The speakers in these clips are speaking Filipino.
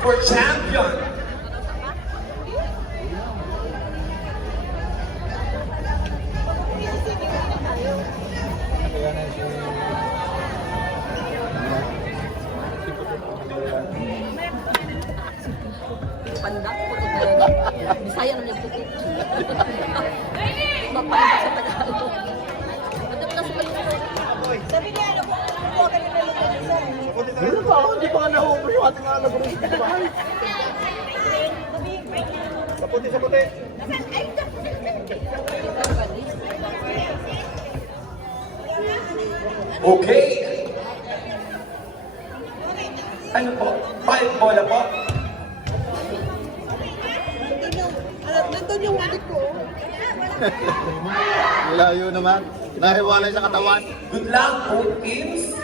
for champion. Pandak, puti talaga. Bisaya naman yung puti. Mapanda sa Tagalog. Madam na sa Tagalog. Sabi niya, ano po ka nilalagay niyo, sir? Meron pa ako, hindi pa nga na-over yung ating alam ko sa bahay. Sa puti, sa puti. Okay. Ano po? 5 bola po? Nandun yung ulit ko. Layo naman. Nahiwalay sa katawan. Good luck, both teams.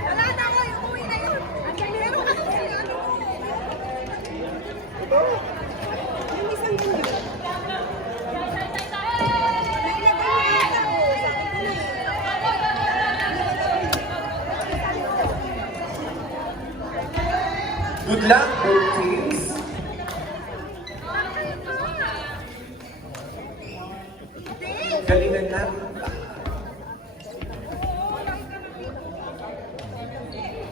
Wala na ako, umuwi na yun. Meron ka kasi ano. Yung isang ganyan. Good luck, both teams. Galingan na.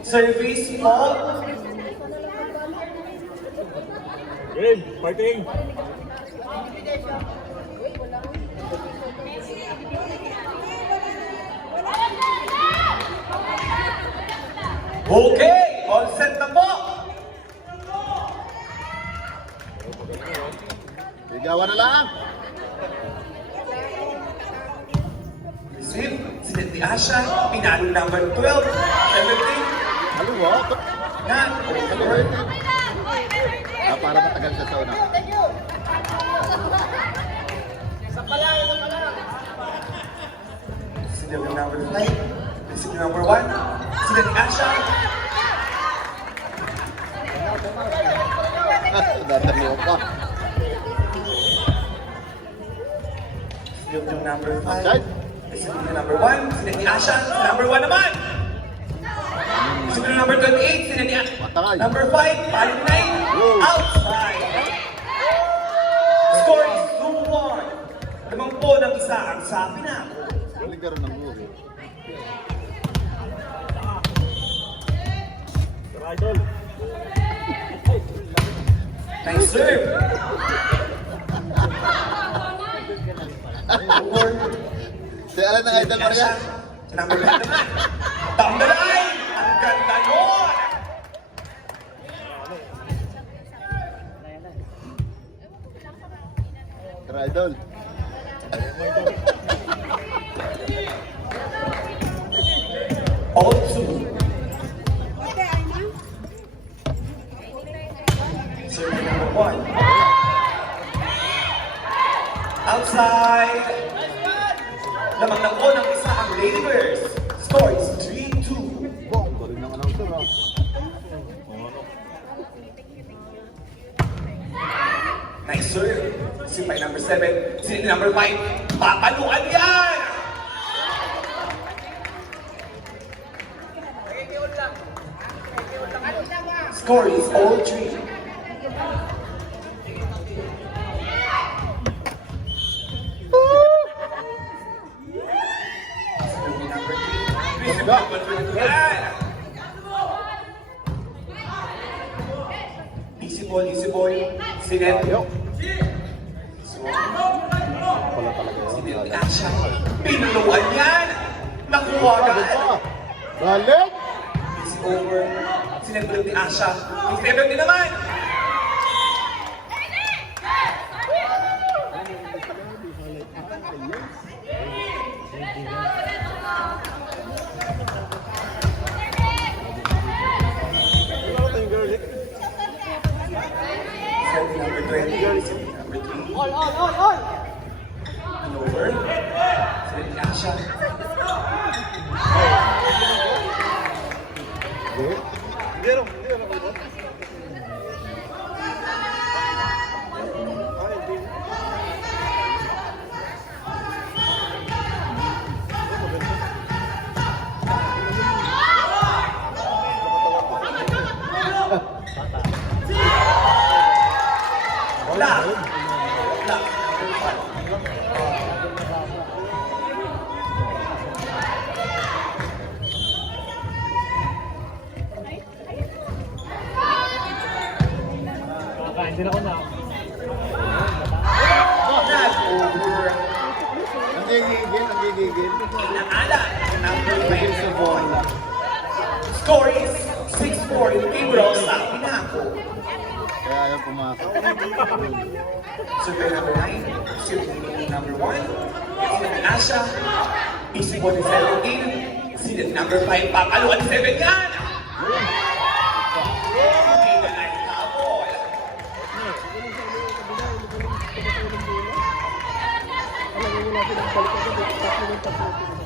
Service po. Game, fighting. Okay, all set na po. Ligawan na lang. Receive, si Neti Asha, pinalo number 12. Everything Halo, wow. na over. Para matagal sa sauna. Si Neti number 5. Si number 1. Si Neti Asha. Dadaliw pa. Si Neti number 5. Outside. Si Neti number 1. Si Neti Asha. Si number 1 naman. Si number 28. Si Neti Matangay. number 5. Paling 9. Whoa. Outside. Score is 2-1. Lamang po ng isa ang sabi na. Galing ka rin ng buhay. Idol. Nice serve. Over. Si Alan ng idol mo rin. Number 9 naman. Down the line. Ang ganda nun. Tara, idol. All two. Serve number 1. Outside. Lamang ng unang isa ang Lady Bears. Score is 3-2. Bong, galing ng announcer ha. Nice serve. Si by number 7. Si number 5. Papaluan yan! Score is all 3. Easy ball, easy ball. Sinet. Pala talaga yun. Sinet Asha. Pinuluan yan! Nakuha agad! Balik! Easy over. Sinet ulit ni Asha. Yung favor din naman. Set number 20. Set number 3. All. And over. Sinet ni Asha. Sila ko na. Nag-over. Ang gigigil. Inaala, number 21. Score is 6-4 in favor of Sapinaco. Kaya ayaw pumasok. Survey number 9, seeded number 1, seeded Asha, Easy 17, seeded number 5, papaluan 7 yan! Hindi na nagkabol.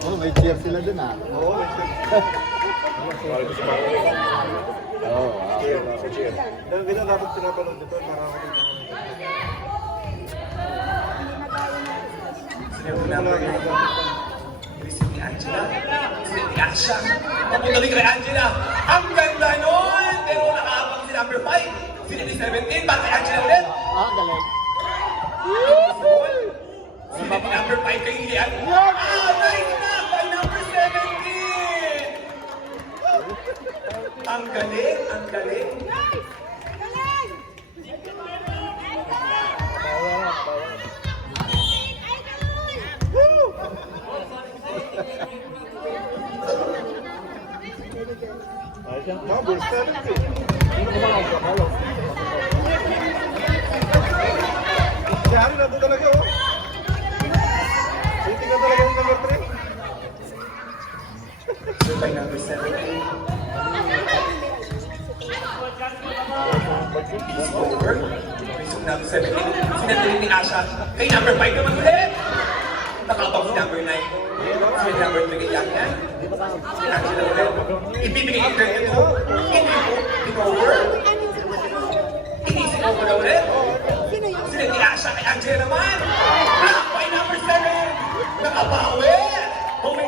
Oh, may cheer sila dun ah. Oo, may cheer. Oo, cheer. Dahil ganyan dapat pinapanood dito, marami. Seeded number 9, seeded ni Angela, seeded ni Asha. Papunta rin kay Angela. Ang ganda nun! Pero nakaabang si number 5, seeded ni 17, para kay Angela ulit. Ah, galing. Seeded ni number 5 kay Ilian. Ah, nice na! By number 17! Ang galing, ang galing. Double 70. Sino kumakas ka? Halo. Si Harry na doon talaga, oh. Hindi ka talaga yung number 3. So by number 17. Easy over. Result number 17. Sinatili ni Asha. Kay number 5 naman ulit. Nakabang si number 9. Si number 3 kay Yang. Si Angela ulit. Ibibigay yung 32. Hindi over. Inisip over na ulit. Sila ni Asha kay Angela naman. By number 7. Nakabawi. Bawi.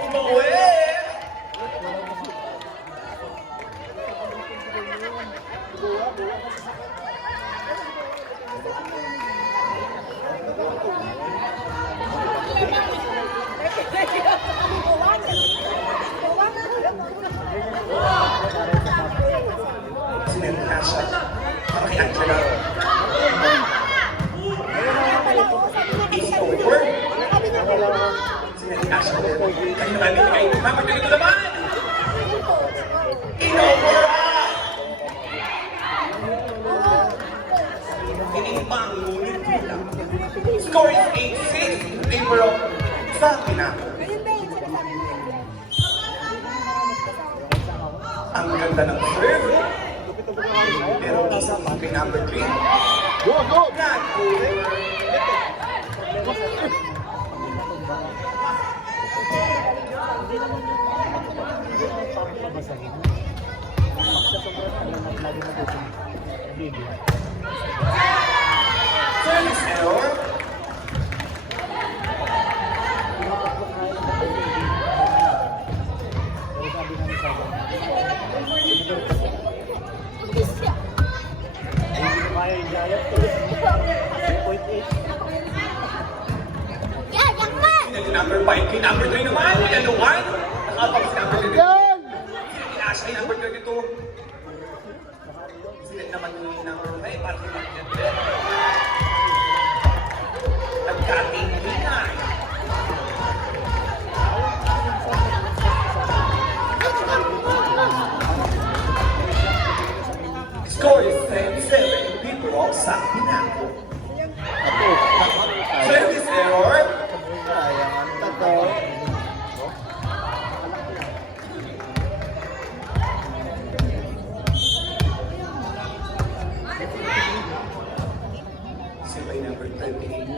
Sila ni Asha. Para kay Angela. Easy over. Sila ni Asha ulit. Kanina ba binigay? Number 32 naman. In-over. Tinimbang, ngunit kulang. Score is 8-6 in favor of Sapinaco. Ang ganda ng serve. Pero isa pa kay number 3. Go! Nag-over. Service error. Number 5 kay number 3 naman. Yan o 1. Nakapag si number 32. Yan! Sila ni Asha kay number 32. Sila naman yung number 5. Para kay number 32. Nagkatinginan. Score is 10-7. People of Sapinaco. Service error. Sila yung number 38.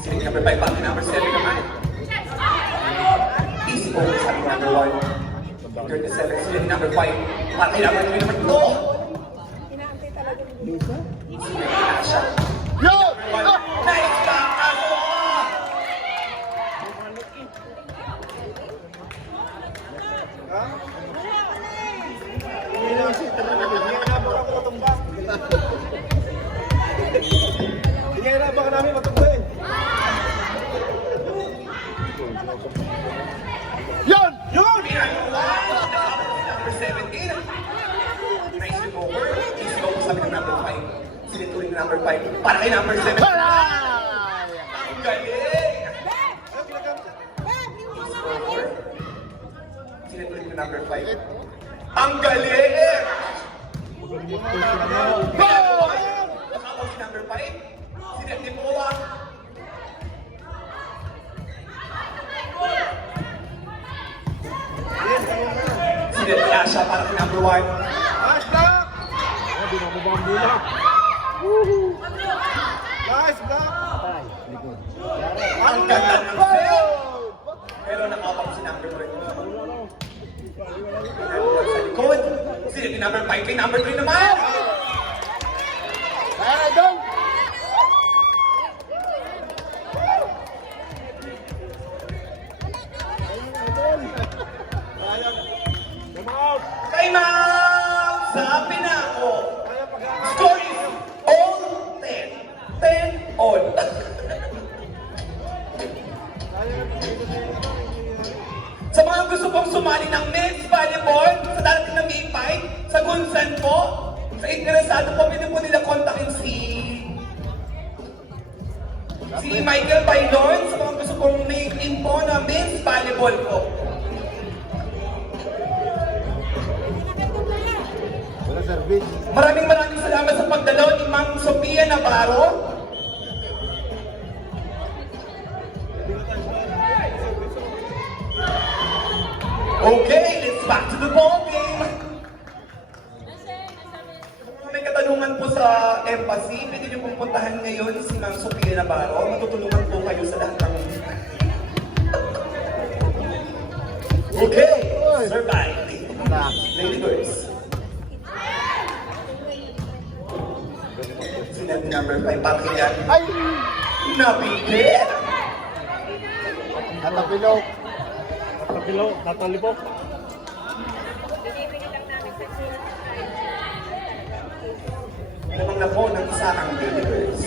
Sila yung number 5. Bakit number 7 naman? Easy over sa number 1. 37. Sila yung number 5. Bakit number 3 naman ito? Sila yung Asha. Yo! Nice back! Ano? Ha? Hindi na kasi talaga. Hindi nga nabaka ako matumba. Hindi nga nabaka namin matumba eh. Yan! Yun! Number 17. Nice move over. Easy over sa number 5. Sinituloy na number 5. Para kay number 7. Ang galing! Sino tuloy ko number 5? Ang galing! Nakakaw si number 5? Sino di po ba? Sino di Asha para kay number 1? Binababambu lang. Woohoo! Nice block! Ang ganda ng set! Pero nakakaw si number 3. Sa likod. Sino di number 5 kay number 3 naman? Come out! Kay ma'am! Sabi na ako! Score is all 10. 10 all. Sa mga gusto pong sumali ng men's volleyball sa darating na May 5, sa Gunsan po, sa interesado po, pwede po nila kontakin si Michael Bailon sa mga gusto pong may info na men's volleyball po. Wala service. Maraming salamat sa pagdalaw ni Ma'am Sofia Navarro. Okay, let's back to the ball game. Kung may katanungan po sa embassy, pwede niyo pong puntahan ngayon si Ma'am Sofia Navarro. Matutulungan po kayo sa lahat ng... Okay, survive. Lady Girls. Sinabi number 5, bakit yan? Ay! Nabigit! Natapilok. Tatalipok. Lamang na po ng isa ang Lady Girls.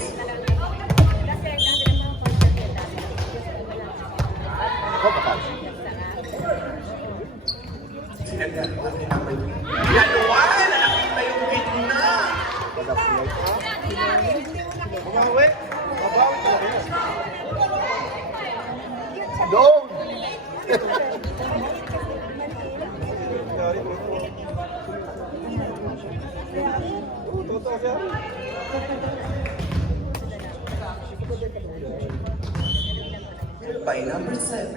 Sinabi na bakit number 3? Yaluan! Nakita yung gitna! Bumawi. Babawi talaga yun. Doon! Totoo siya. By number 7.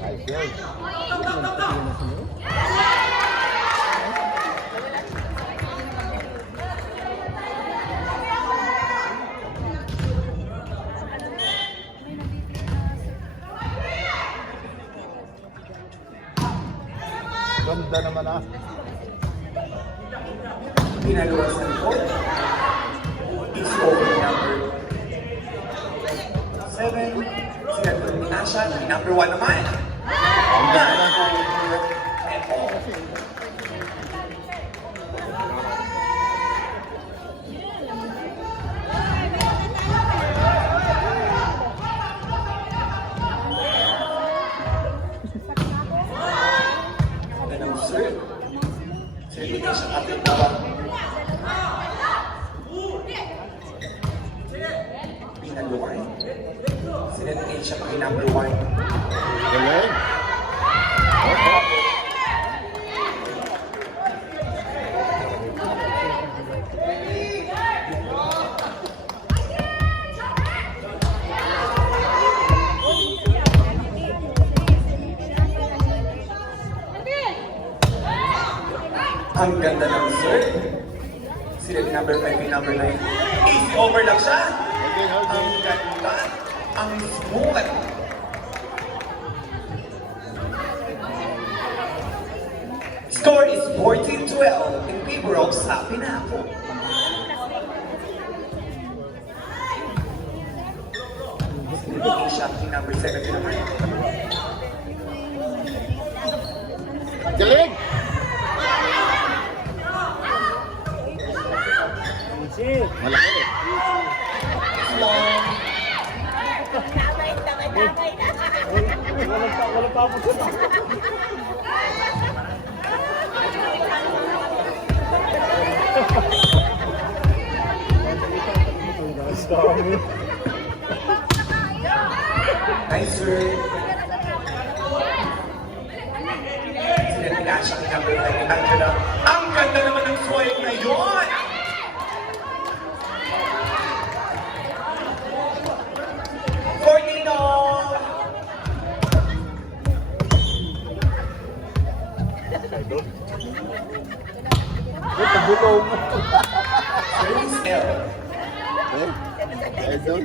Ay, yes. Ganda naman ah. Pinaluwasan po is over number 7. Sinabi ni Asha, number 1 naman. Pinaluwasan. Sinabi siya pag number 1. Galing. Ang ganda ng serve. Sila ni number 5 yung number 9. Easy over lang siya. Ang ganda. Ang smooth. Score is 14-12 in favor of Sapinaco. Sila ni shot yung number 7 yung naman. Galing! Easy. Malaki eh. Walang tapos yun. Dami. Nice serve. Sinatigasya ni number 9 ni Angela. Ang ganda naman ng swipe na yun! For Nino! Ito, bulong. Service L. Idol.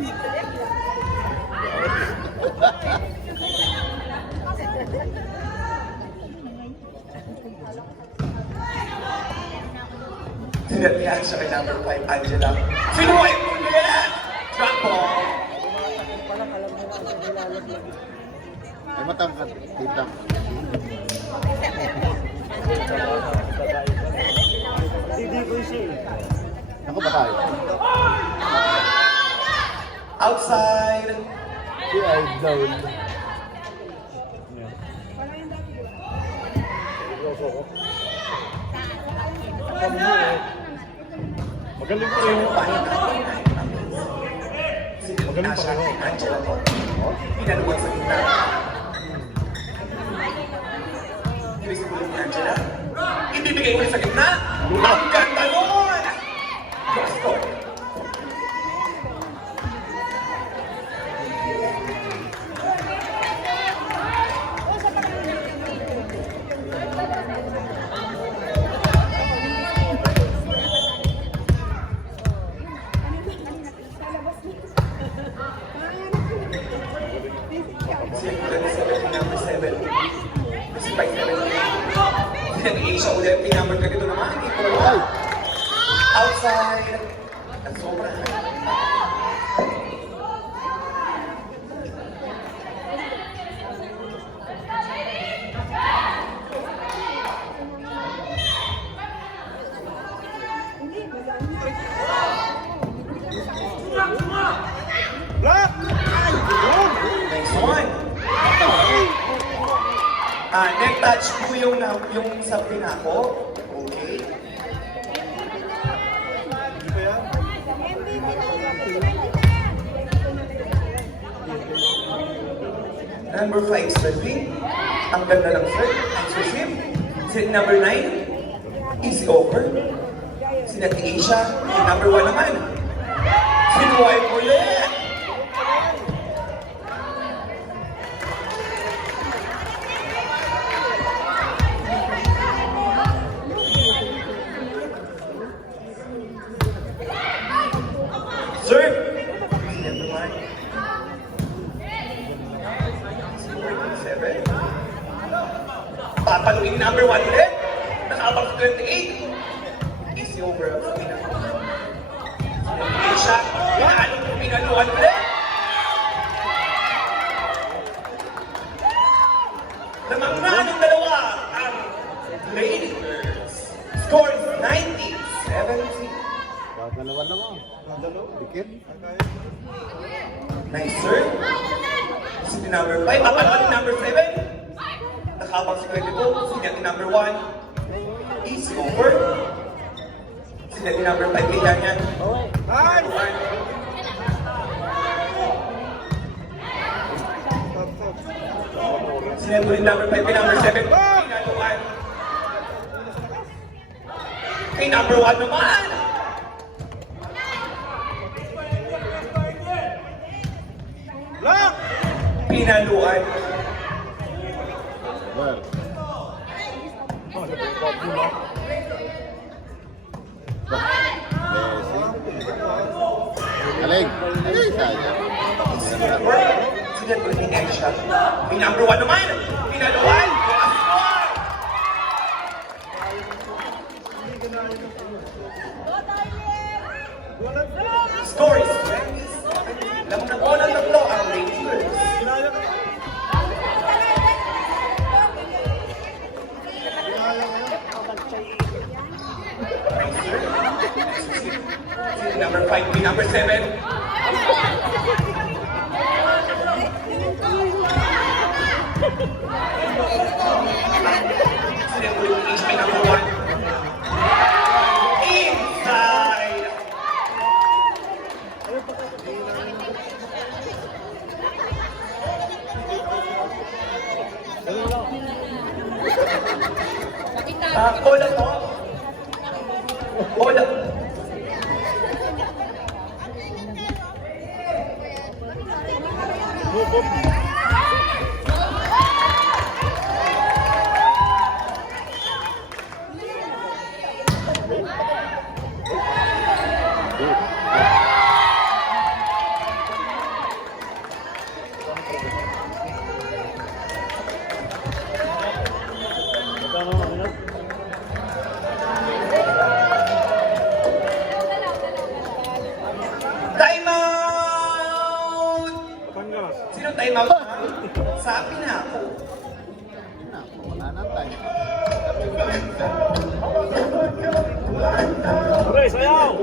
Sinatigasya kay number 5, Angela. Sinuwipe ulit! Drop ball! Ay, matangkad. Tita. Hindi ko siya. Ako ba tayo? Outside! Si Idol. Magaling ko rin. Sinatigasya kay Angela po. Pinaluwag sa gitna. Kinisipulong ni Angela. Ibibigay ulit sa gitna. Ang ganda nun! Gusto. Number 7. Si 5-7. Sinag-Asia ulit. Tinumber ka dito naman. Ito. Ay! Outside. Ang sobra. Block! Next one. Neck touch po yung sa pinako. Okay. Number 5, serving. Ang ganda lang, sir. Nice receive. Set number 9, easy over. Sinag-Asia. Yung number 1 naman. Sinuwipe ulit. Serve. Number 1. 7. Papaluin number 1 ulit. Nakabang sa 28. Easy over ang Pina. Asia. Pinaluan ulit. Namangmaan ng dalawa ang Ladies. Score is 90-70. Dalawa naman. Dikit. Nice serve. Si number 5. Papaluan ni number 7. Nakabang si 22. Si number 1. Easy over. Si number 5. Kaya yan. Ay! Sinabi number 5 kay number 7. Pinaluan. Kay number 1 naman. Block! Pinaluan. Well. Aling. Aling, sayang. Sinabi ni Asia. Kay number 1 naman. Pinaluan. Score is 20. Lamang na po ng tatlo ang Rangers. Number 5, number 7. Sinabi ni HP number 1. Inside! Cola po. Cola. Magkano ang ano? Time out! Batangas. Sino time out? Sabi na ako. Wala na tayo. Pre, sayaw!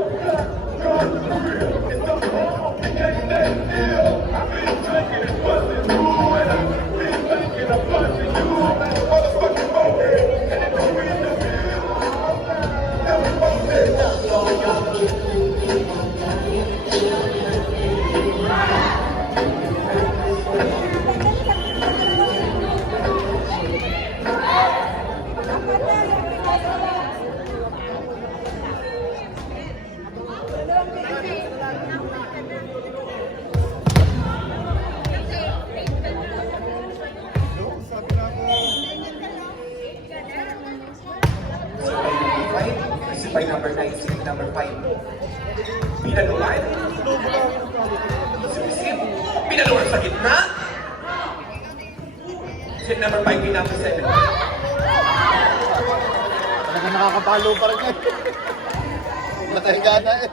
By number 9, sing number 5. Pinaluan. Sumisip. Pinaluan sa gitna. Sing number 5, by number 7. Talaga nakakapalo pa rin yan. Matahiga na eh.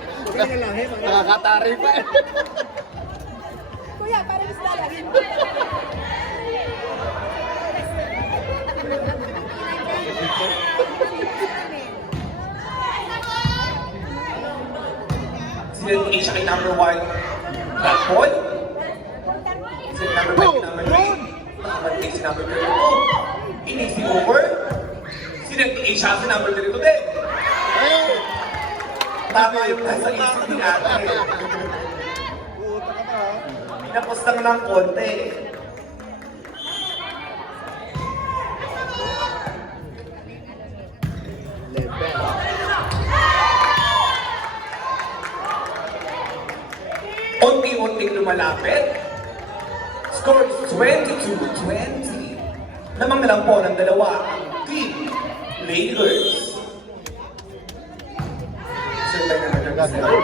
Nakakatari pa eh. Kuya, parang isda lang. Sila ni Asia kay number 1. Balpon. Sila number 5 kay number 3. Nakabantay si number 32. Inisi over. Sila ni Asia sa number 32 din. Tama yung nasa isip ni ate. Pinapos lang ng konti. Unti-unting lumalapit. Score is 22-20. Lamang na lang po ng dalawa ang Team Lakers. Survey na nagkakasal.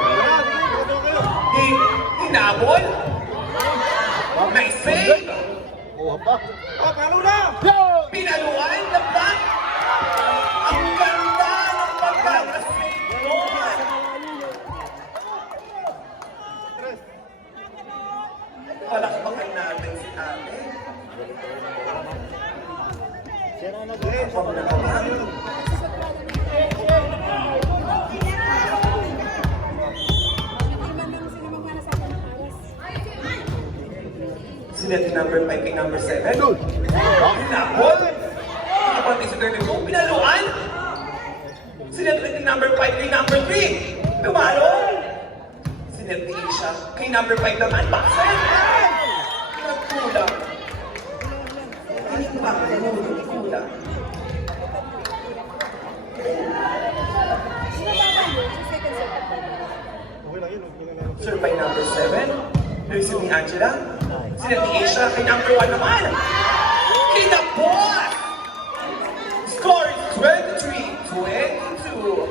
Hinabol. Nice save. Kuha pa. Pinaluan na back. Ang ganda ng pagkakasave doon. Palakpakan natin si ate. Ako na naman. Sila si number 5 kay number 7. Hinabol. Nakapantay si 32. Pinaluan. Sila si number 5 kay number 3. Lumalo. Sila si Asia kay number 5 naman. Bakit? Nagkulang. Hindi ba? Nagkulang. Sir, by number 7, Lucy ni Angela. Sila ni Asia kay number 1 naman. Kinapos! Score is 23-22.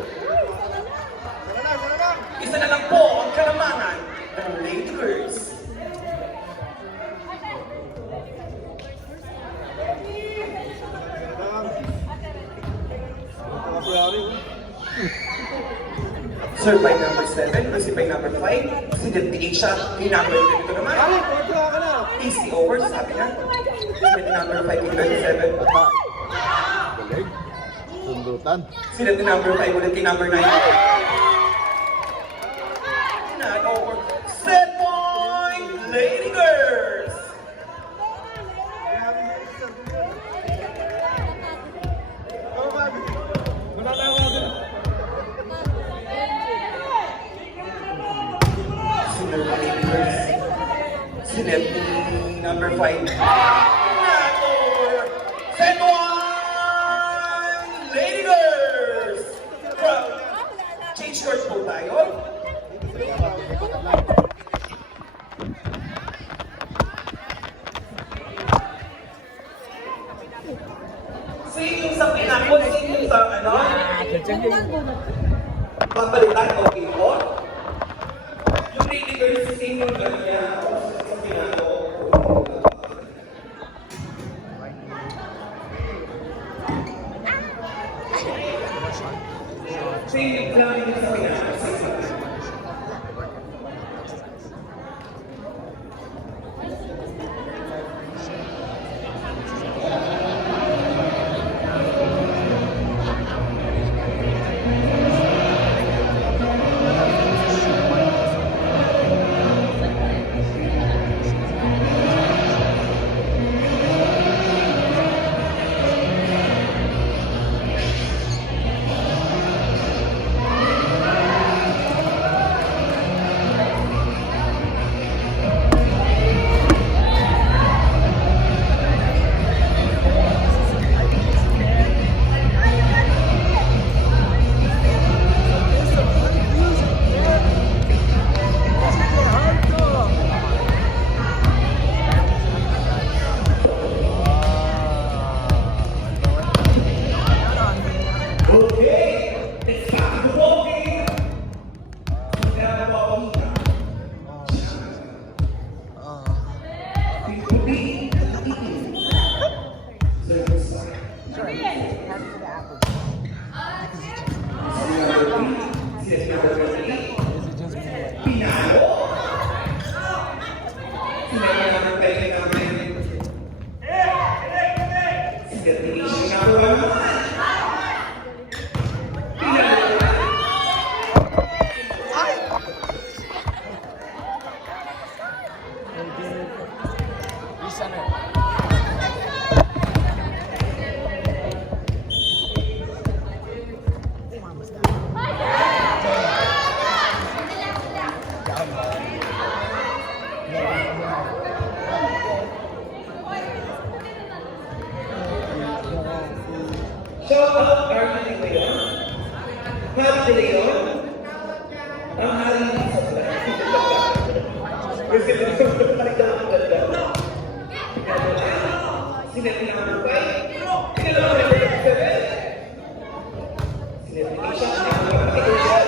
Isa na lang po ang kalamangan ng Lakers. Sir, by number 7, Lucy by number 5, si Delta Asia, kay number 10 ito naman. Easy over, sabi na. Sila number 5, kay 27. Patay. Galing. Sundutan. Sila number 5 ulit kay number 9. Not over. Set point, Lakers! Sinip ni number 5. Not over. Set one! Sino yung sa pinakot? Sino yung sa ano? Papalitan, okay po? Yung lady girl, sino yung ganyan? Sa pinakot. Sino yung sa pinakot? Shout out Carmen De Leon. Pat De Leon. Ang hari ng sabla. Kasi ito yung talaga ang ganda. Sinabi na ang bukay. Pinalaman na yung seven. Sinabi na siya. Sinabi na siya.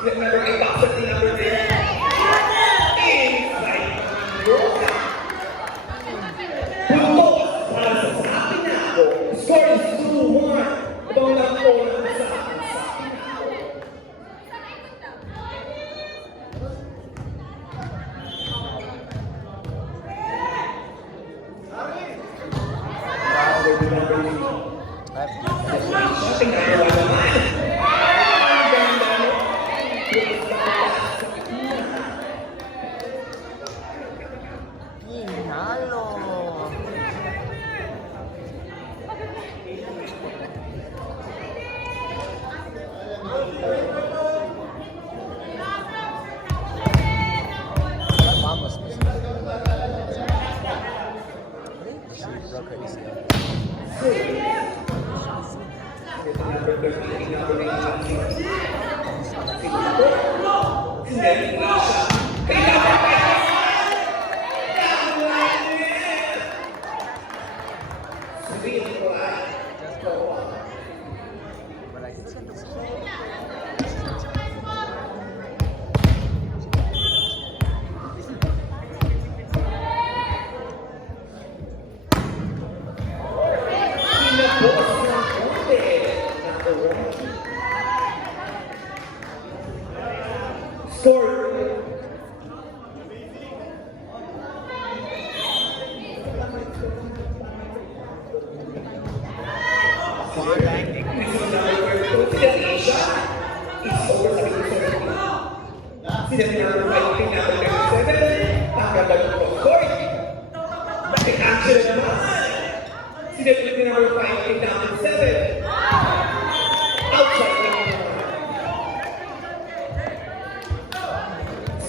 Sinabi na yung boxer ni number 10. Inside. Score is 2-1. Abang lang po ng sa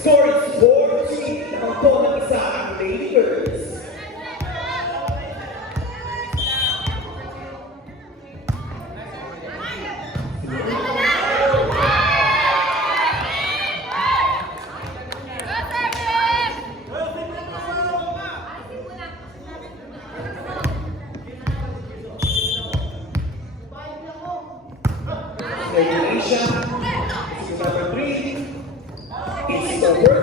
Score is 4-3. Ang po ng isa ang Lakers. Asia. This is number 3. It's over.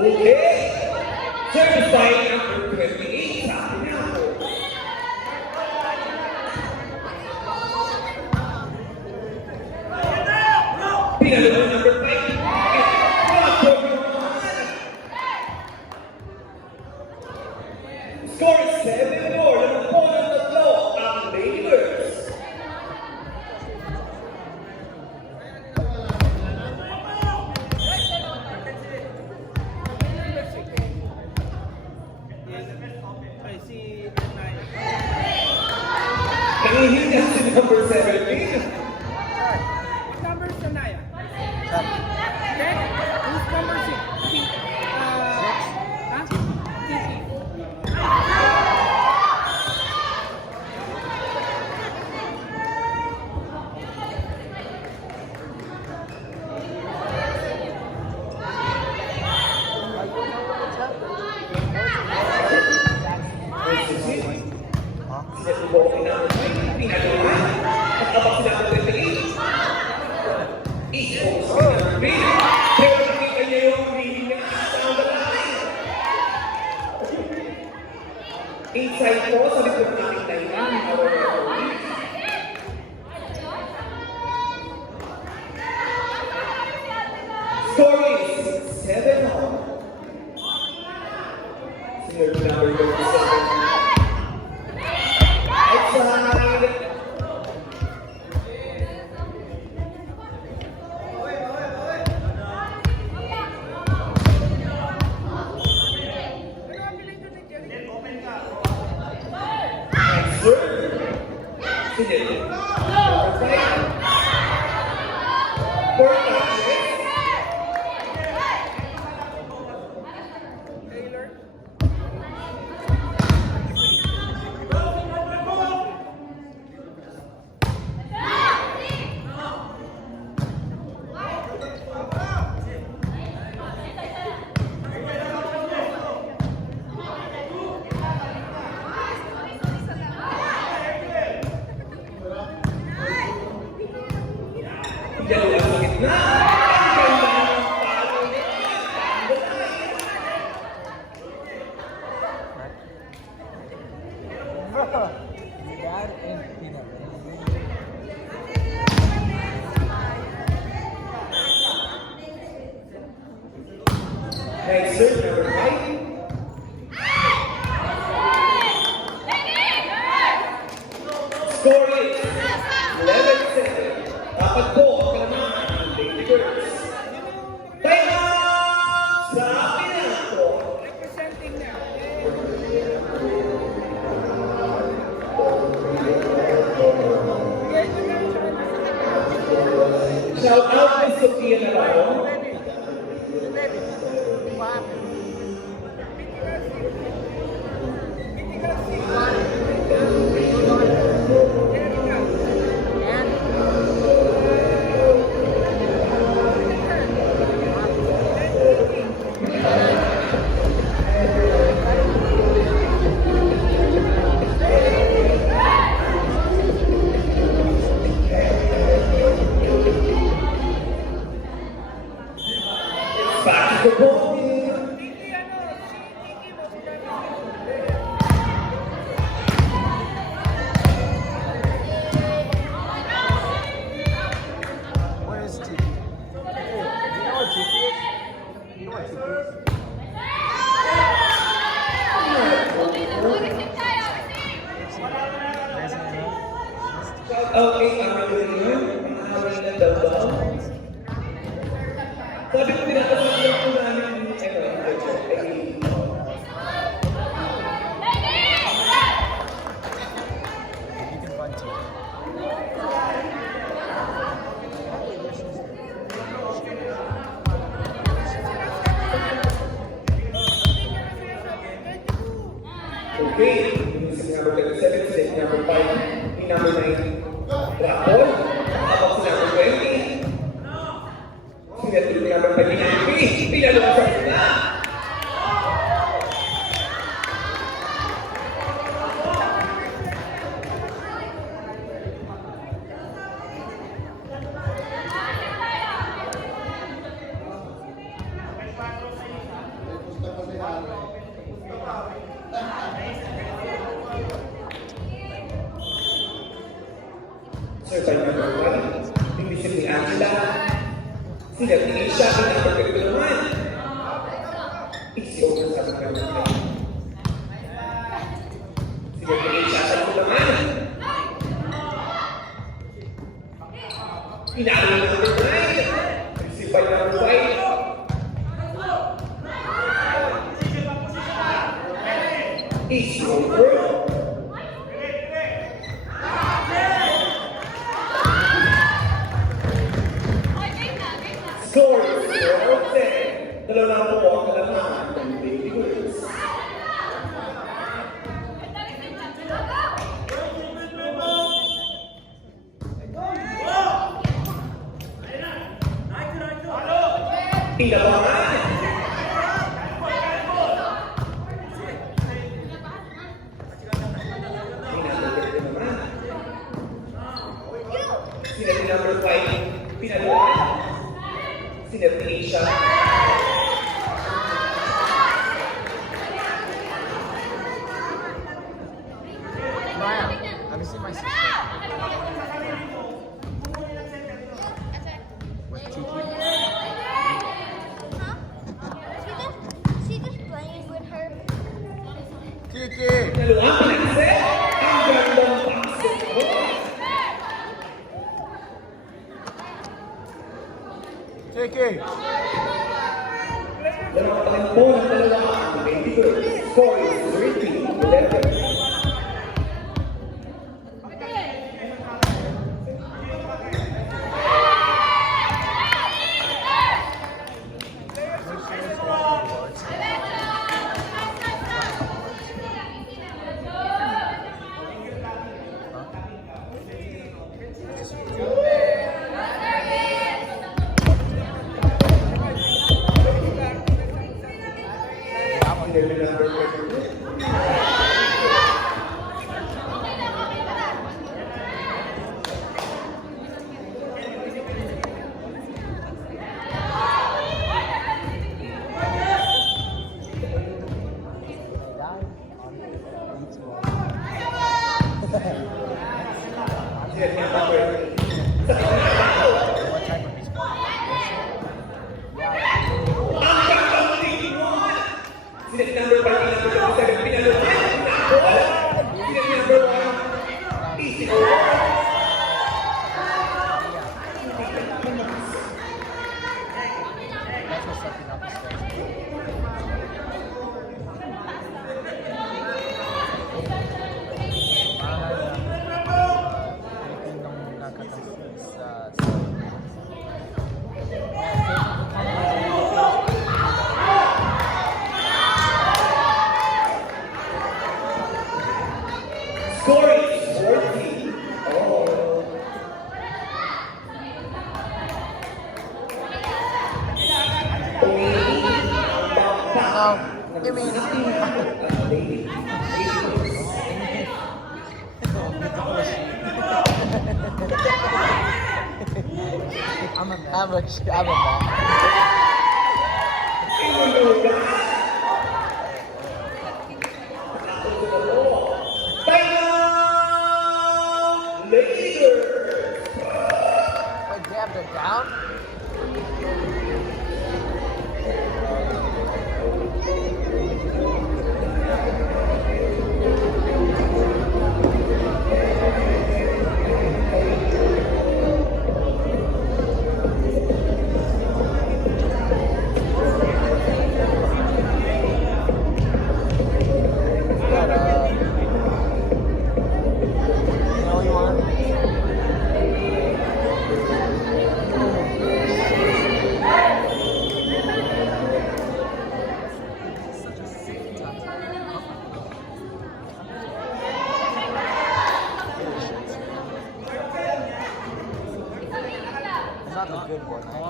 Okay. Service by number 28. Sa akin na. Pinalo number 5. Score is 7-4. Ang pono tatlo ang Lakers. Nangihinga si number 17. Number is Naya. Okay? Who's number 6? Huh? Inside po sa likod nating taingan, our referee. Score is 7-0. Senior number 27. Outside. Dalawa sa gitna. Ang ganda ng palo ni Next serve, number 5. Score is 11-7. Dapat po ang kalamangan ng Lady Girls. Time out! Sa Pinato. Representing now. Shout out kay Sofia Navarro. Back to the ball. Where's TP? Hey, do you know what TP is? You know what TP is? Shout out kay Arlene, ang aming nagdadaw. Sabi ko pinapasagyan ko namin si number 5, ni number 9, Rapol. Habang si number 20, sinatili ni number 5 ni Henry. Pinaluan sa kanya. Survive number 1, Division ni Angela. Sila ni Asia, ang number 2 naman. Easy over sa number 9. Sila ni Asia, sa ito naman. Pinalo ng number 9. Receive by number 5. Easy over. Score is 4-10. Dalawa na po ang kalamangan ng Baby Girls. Ilabangan. Sila ni number 5, pinaluan. Sila ni Asia. Maya, have you seen my sister? With Tiki? She just playing with her. Kiki! Pinaluan, pinagset. Ang gandang basketball. Kiki! Dalawang talimpo ng dalawa ang Baby Girls. Score is 13-11. Sila ni number 22. Sila ni number 5, sila ni number 7, pinaluan. Sila ni number 1, easy over. Score is 14. Oh. You mean I'm a Later. Wait, grabbed it down?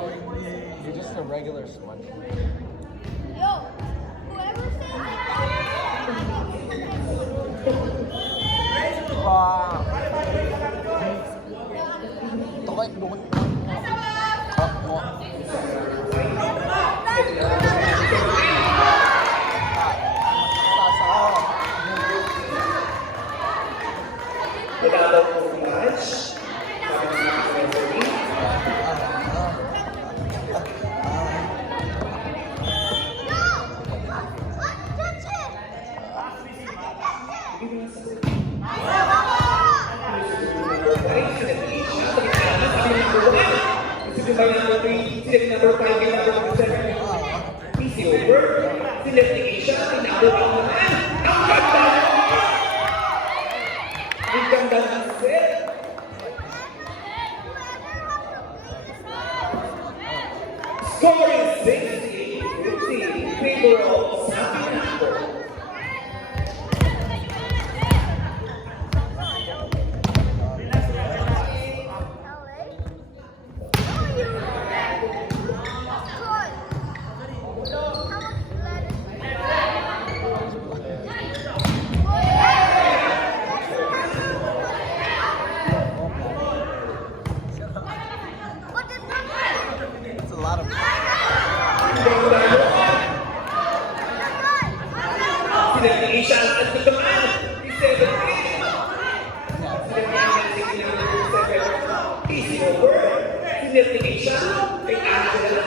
You're just a regular sponge. Yo, whoever says Ito ko bukod. Mo. Nagkakaroon po ng match. Scoring 60-50, favor of Sapinato. It's a lot of. Sinag-iisa ang nagtamaan. Easy over. Sinag-iisa kay Angela.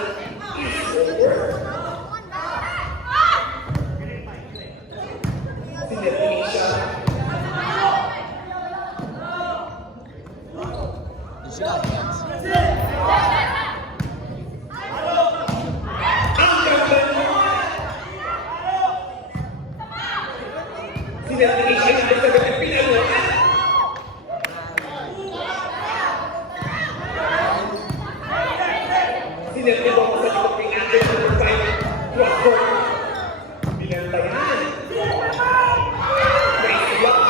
Easy over. Sinag-iisa. She got hands. Ang ganda naman. Sinag-iisa yung nagsagot ng pinaluan. Sinag-iisa ko sa likod ng Angela ng 5 cross-court. Binantayan. Nice block.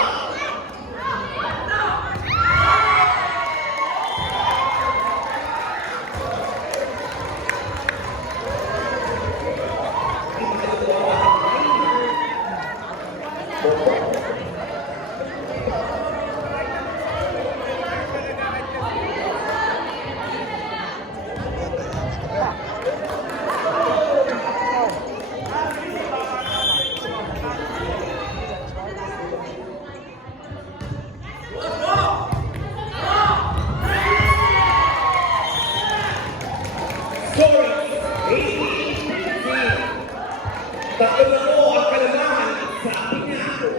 Scoring 80-50. Tatlo na po ang kalamahan sa Apinado.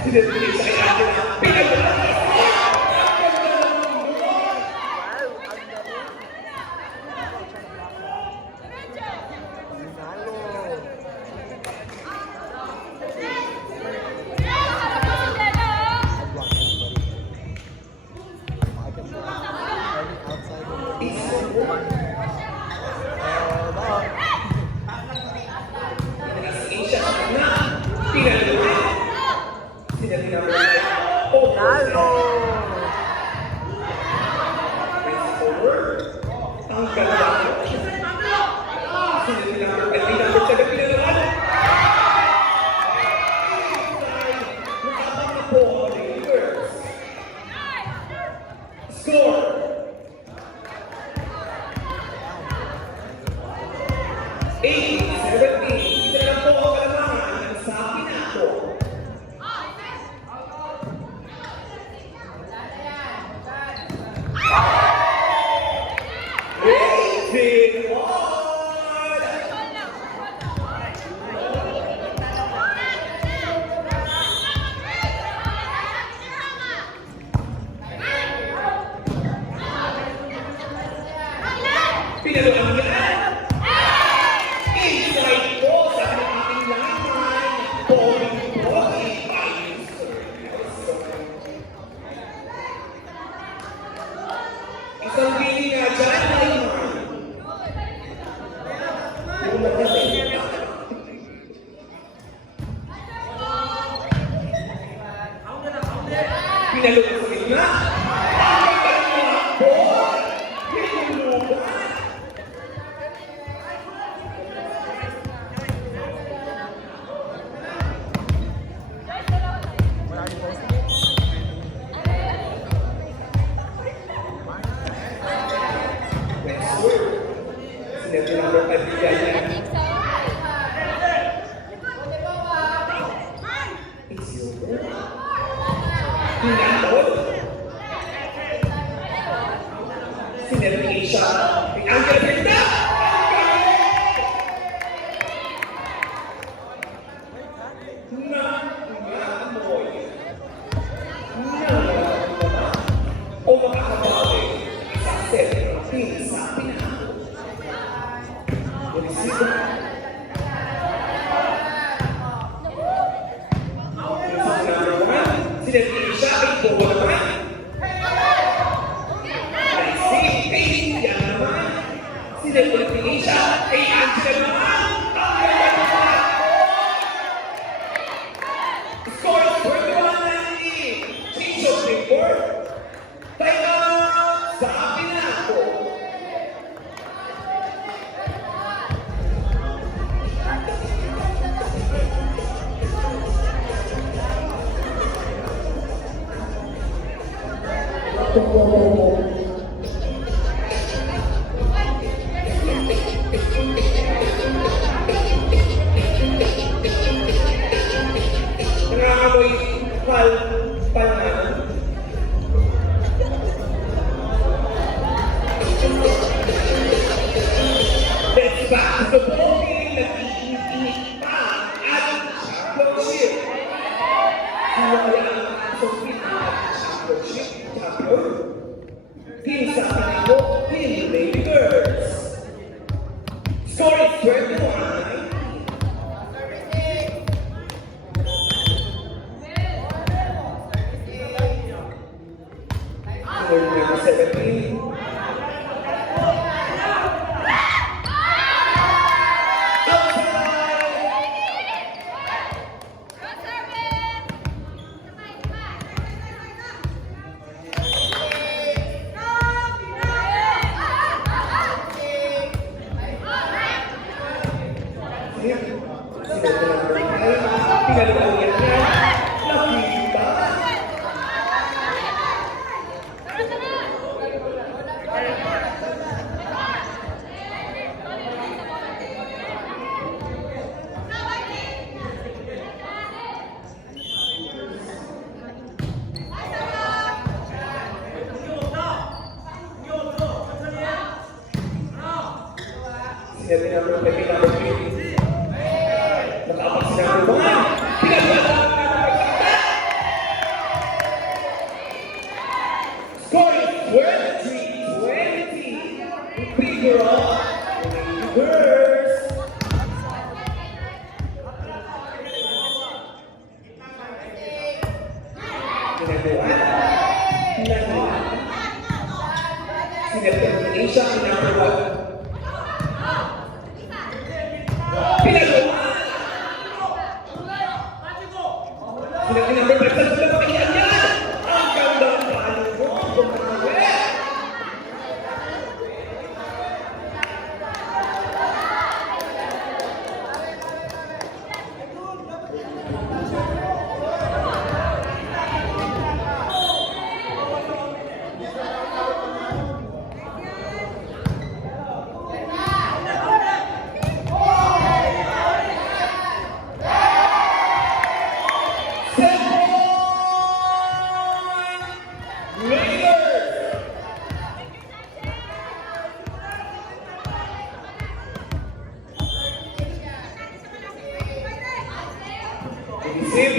Sinag-iisa kay Angela. Pinagbalas. Sinag-iisa na. Pinagbalas. Sinag-iisa na. Pinalunod sa gitna. Ang galing ng ball. Pinulugan. Next word. Sinabi number 5 bigyan niya. It's your word. Pinalot. Sinabi siya. Kay Angel Brenda. Naamoy. Nararamdaman. O makakabawi sa serapin sa pinahalo. Bulisito. Sa number 1, sinabi siya ay buwan naman. Ay si Kay yan naman. Sinabi siya ay Angela naman. Score is 21-19. Change of report. Timeout sa Pinahalo. Nangangamoy palpalan. That's back to the ball game. Nag-iinit pa ang championship. Wala ang asong championship champion. Team sa Pinahalo, Team Lady Girls. Score is 21. Number 17. Sinabi na mo na pinapagpili. Nakapag sinabi mo nga. Score is 23-20. Figure out girls. Ginagawa. Sinabi siya ang number 1. Pinagawa! Sinabi number 5 sa sila pakiyan yan! Ang ganda ng paano mo! Bumawi! Isip.